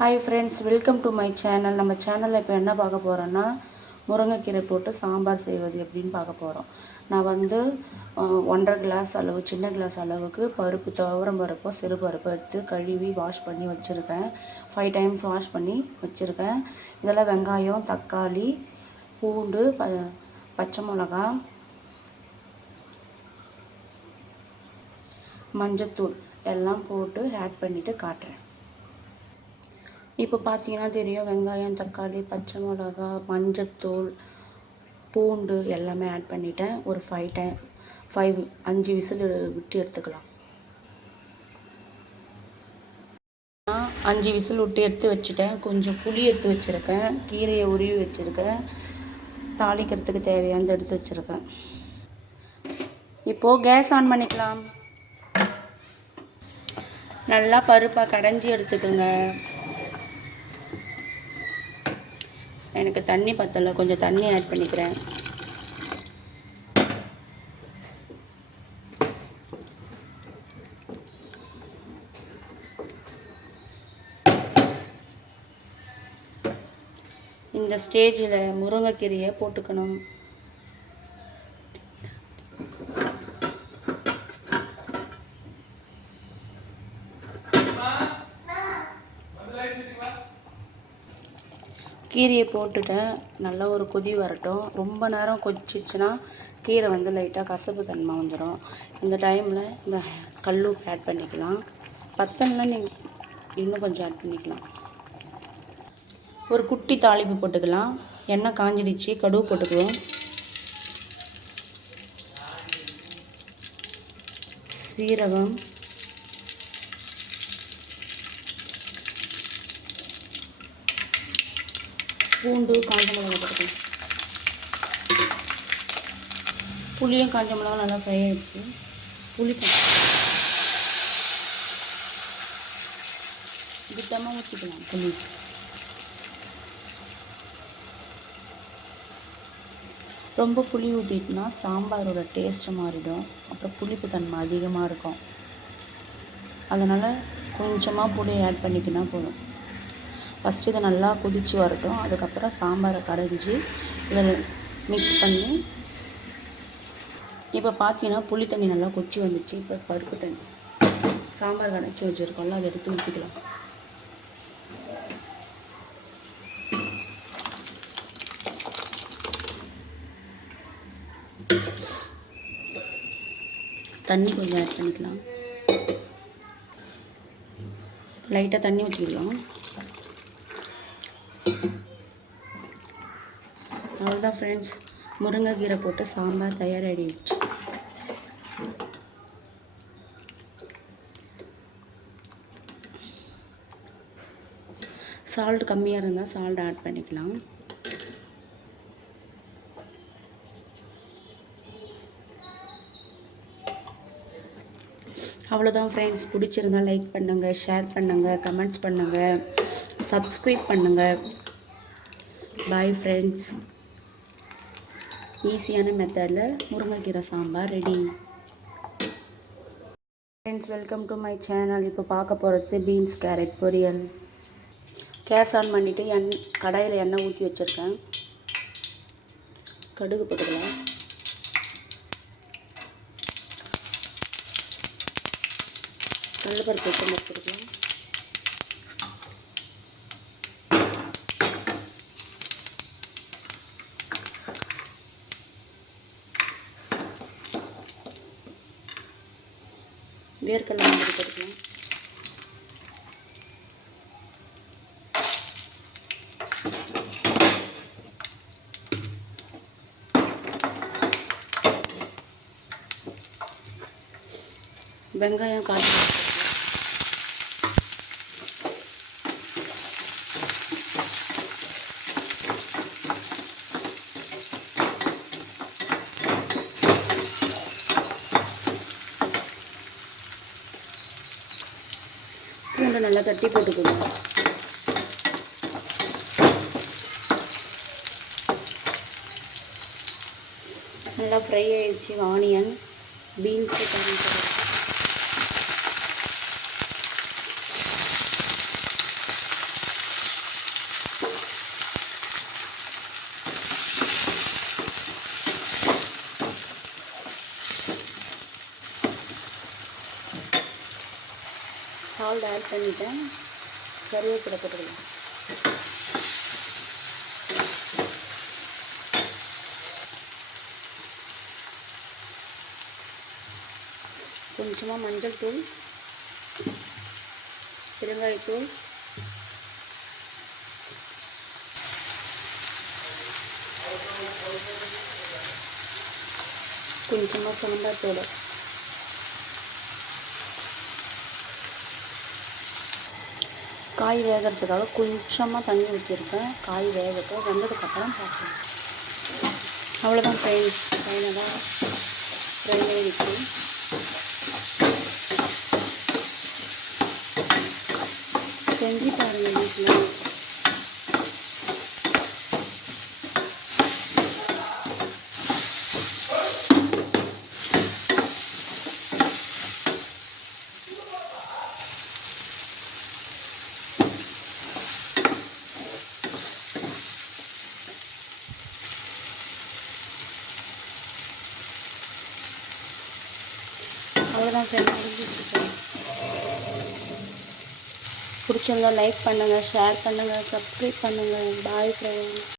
Hi friends, welcome to my channel. நம்ம சேனலில் இப்போ என்ன பார்க்க போகிறோன்னா, முருங்கைக்கீரை போட்டு சாம்பார் செய்வது எப்படின்னு பார்க்க போகிறோம். நான் வந்து 1.5 கிளாஸ் அளவு, சின்ன கிளாஸ் அளவுக்கு பருப்பு, துவரம் பருப்போ சிறு பருப்போ எடுத்து கழுவி வாஷ் பண்ணி வச்சுருக்கேன். 5 டைம்ஸ் வாஷ் பண்ணி வச்சுருக்கேன். இதெல்லாம் வெங்காயம், தக்காளி, பூண்டு, பச்சை மிளகா, மஞ்சத்தூள் எல்லாம் போட்டு ஆட் பண்ணிவிட்டு காட்டுறேன். இப்போ பார்த்தீங்கன்னா தெரியும், வெங்காயம், தக்காளி, பச்சை மிளகா, மஞ்சத்தூள், பூண்டு எல்லாமே ஆட் பண்ணிவிட்டேன். ஒரு 5 விசில் விட்டு எடுத்துக்கலாம். 5 விசில் விட்டு எடுத்து வச்சுட்டேன். கொஞ்சம் புளி எடுத்து வச்சுருக்கேன், கீரையை உருவி வச்சுருக்கேன், தாளிக்கிறதுக்கு தேவையானது எடுத்து வச்சுருக்கேன். இப்போது கேஸ் ஆன் பண்ணிக்கலாம். நல்லா பருப்பை கடைஞ்சி எடுத்துக்கோங்க. எனக்கு தண்ணி பத்தலை, கொஞ்சம் தண்ணி ஆட் பண்ணிக்கிறேன். இந்த ஸ்டேஜில் முருங்கைக்கீரையை போட்டுக்கணும். கீரையை போட்டுட்டேன். நல்லா ஒரு கொதி வரட்டும். ரொம்ப நேரம் கொதிச்சிச்சுன்னா கீரை வந்து லைட்டாக கசப்பு தன்மை வந்துடும். இந்த டைமில் இந்த கல்லுப்பு ஆட் பண்ணிக்கலாம். பத்தலைன்னா நீங்கள் இன்னும் கொஞ்சம் ஆட் பண்ணிக்கலாம். ஒரு குட்டி தாளிப்பு போட்டுக்கலாம். எண்ணெய் காஞ்சிடுச்சு, கடுகு போட்டுக்குவோம். சீரகம், பூண்டு, காஞ்ச மிளகா போட்டுக்கலாம். புளியும் காஞ்ச மிளகா நல்லா ஃப்ரை ஆகிடுச்சு. புளி சுத்தமாக ஊற்றிக்கலாம். புளி ரொம்ப புளி ஊற்றிட்டுனா சாம்பாரோட டேஸ்ட்டு மாறிடும். அப்புறம் புளிப்பு தன்மை அதிகமாக இருக்கும். அதனால் கொஞ்சமாக புளி ஆட் பண்ணிக்கினா போதும். ஃபஸ்ட்டு இதை நல்லா கொதித்து வரட்டும். அதுக்கப்புறம் சாம்பாரை கடைஞ்சி இதில் மிக்ஸ் பண்ணி, இப்போ பார்த்தீங்கன்னா புளி தண்ணி நல்லா கொச்சி வந்துச்சு. இப்போ பருப்பு தண்ணி சாம்பார் கடைச்சி வச்சுருக்கோம்ல, அதை எடுத்து ஊற்றிக்கலாம். தண்ணி கொஞ்சம் ஆட் பண்ணிக்கலாம். லைட்டாக தண்ணி ஊற்றிக்கலாம். அவ்வளோதான் ஃப்ரெண்ட்ஸ், முருங்கைக்கீரை போட்டு சாம்பார் தயாராகிடுச்சு. சால்ட் கம்மியாக இருந்தால் சால்ட் ஆட் பண்ணிக்கலாம். அவ்வளோதான் ஃப்ரெண்ட்ஸ். பிடிச்சிருந்தால் லைக் பண்ணுங்கள், ஷேர் பண்ணுங்கள், கமெண்ட்ஸ் பண்ணுங்கள், சப்ஸ்கிரைப் பண்ணுங்கள். Bye friends. ஈஸியான மெத்தடில் முருங்கைக்கீரை sambar ready. Friends, welcome to my channel. இப்போ பார்க்க போகிறது பீன்ஸ் கேரட் பொரியல். கேஸ் ஆன் பண்ணிவிட்டு கடாயில் எண்ணெய் ஊற்றி வச்சுருக்கேன். கடுகு போட்டுக்கலாம். கடலைப்பருப்பு போட்டுக்கலாம். வேர்க்கடலை மாதிரி போட்டுக்கலாம். வெங்காயம் காய்ச்சி பூண்டை நல்லா தட்டி போட்டுக்கணும். நல்லா ஃப்ரை ஆகிடுச்சு. ஆனியன், பீன்ஸு, சால்ட் ஆட் பண்ணிட்டேன். கருவேப்பிலை போட்டுக்கலாம். கொஞ்சமாக மஞ்சள் தூள், பெருங்காயத்தூள், கொஞ்சமாக சாம்பார். காய் வேகிறதுக்காக கொஞ்சமாக தண்ணி ஊற்றிருக்கேன். காய் வேகட்டும், வெந்ததுக்கப்புறம் பார்க்கலாம். அவ்வளோதான் ஃப்ரெண்ட்ஸ், ஃபைனலாக ஃப்ரை ஆகிடுச்சு. செஞ்சு பாருங்கள் வீட்டில். அவ்வளோதான் ஃப்ரெண்ட்ஸ். பிடிச்சிருந்தா லைக் பண்ணுங்கள், ஷேர் பண்ணுங்கள், சப்ஸ்கிரைப் பண்ணுங்கள். Bye friends.